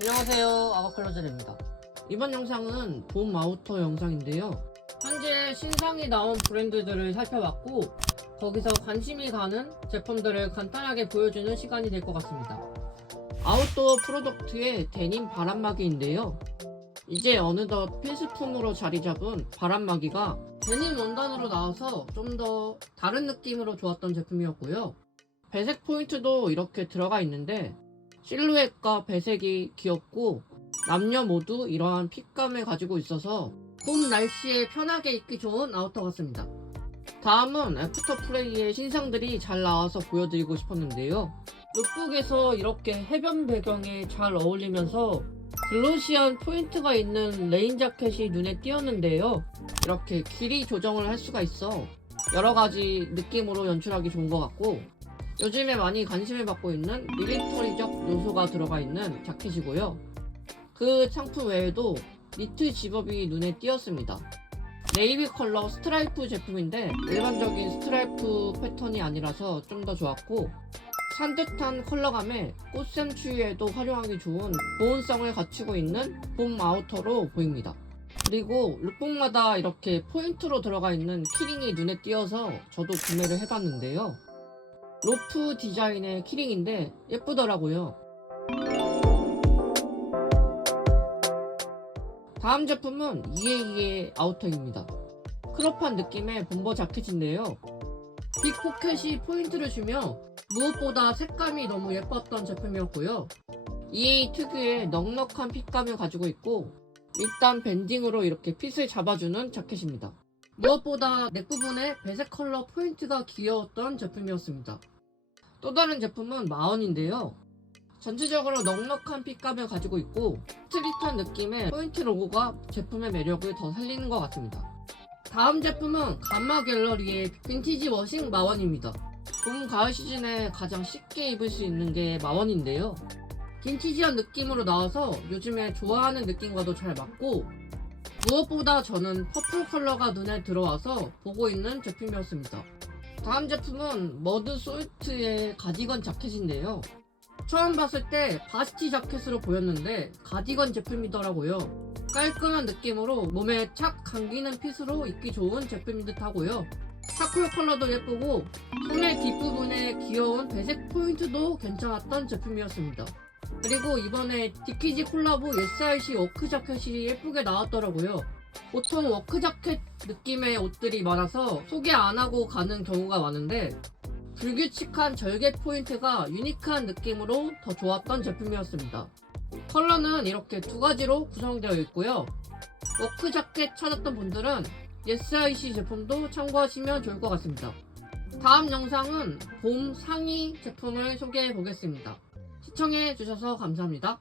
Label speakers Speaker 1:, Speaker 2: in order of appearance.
Speaker 1: 안녕하세요. 아바클로젤입니다. 이번 영상은 봄 아우터 영상인데요. 현재 신상이 나온 브랜드들을 살펴봤고 거기서 관심이 가는 제품들을 간단하게 보여주는 시간이 될 것 같습니다. 아웃도어 프로덕트의 데님 바람막이인데요. 이제 어느덧 필수품으로 자리 잡은 바람막이가 데님 원단으로 나와서 좀 더 다른 느낌으로 좋았던 제품이었고요. 배색 포인트도 이렇게 들어가 있는데 실루엣과 배색이 귀엽고 남녀 모두 이러한 핏감을 가지고 있어서 봄 날씨에 편하게 입기 좋은 아우터 같습니다. 다음은 애프터 프레이의 신상들이 잘 나와서 보여드리고 싶었는데요. 룩북에서 이렇게 해변 배경에 잘 어울리면서 글로시한 포인트가 있는 레인 자켓이 눈에 띄었는데요. 이렇게 길이 조정을 할 수가 있어 여러 가지 느낌으로 연출하기 좋은 것 같고 요즘에 많이 관심을 받고 있는 밀리터리적 요소가 들어가 있는 자켓이고요. 그 상품 외에도 니트 집업이 눈에 띄었습니다. 네이비 컬러 스트라이프 제품인데 일반적인 스트라이프 패턴이 아니라서 좀 더 좋았고 산뜻한 컬러감에 꽃샘 추위에도 활용하기 좋은 보온성을 갖추고 있는 봄 아우터로 보입니다. 그리고 룩북마다 이렇게 포인트로 들어가 있는 키링이 눈에 띄어서 저도 구매를 해봤는데요. 로프 디자인의 키링인데 예쁘더라고요. 다음 제품은 EA의 아우터입니다. 크롭한 느낌의 bomber 자켓인데요. 빅 포켓이 포인트를 주며 무엇보다 색감이 너무 예뻤던 제품이었고요. EA 특유의 넉넉한 핏감을 가지고 있고 일단 밴딩으로 이렇게 핏을 잡아주는 자켓입니다. 무엇보다 넥 부분에 배색 컬러 포인트가 귀여웠던 제품이었습니다. 또 다른 제품은 마언인데요. 전체적으로 넉넉한 핏감을 가지고 있고 스트릿한 느낌의 포인트 로고가 제품의 매력을 더 살리는 것 같습니다. 다음 제품은 감마 갤러리의 빈티지 워싱 마원입니다. 봄 가을 시즌에 가장 쉽게 입을 수 있는 게 마원인데요. 빈티지한 느낌으로 나와서 요즘에 좋아하는 느낌과도 잘 맞고 무엇보다 저는 퍼플 컬러가 눈에 들어와서 보고 있는 제품이었습니다. 다음 제품은 머드 솔트의 가디건 자켓인데요. 처음 봤을 때 바스티 자켓으로 보였는데 가디건 제품이더라고요. 깔끔한 느낌으로 몸에 착 감기는 핏으로 입기 좋은 제품인 듯 하고요. 차콜 컬러도 예쁘고 소매 뒷부분에 귀여운 배색 포인트도 괜찮았던 제품이었습니다. 그리고 이번에 디키지 콜라보 SIC 워크 자켓이 예쁘게 나왔더라고요. 보통 워크 자켓 느낌의 옷들이 많아서 소개 안 하고 가는 경우가 많은데 불규칙한 절개 포인트가 유니크한 느낌으로 더 좋았던 제품이었습니다. 컬러는 이렇게 두 가지로 구성되어 있고요. 워크 자켓 찾았던 분들은 SIC 제품도 참고하시면 좋을 것 같습니다. 다음 영상은 봄 상의 제품을 소개해 보겠습니다. 시청해 주셔서 감사합니다.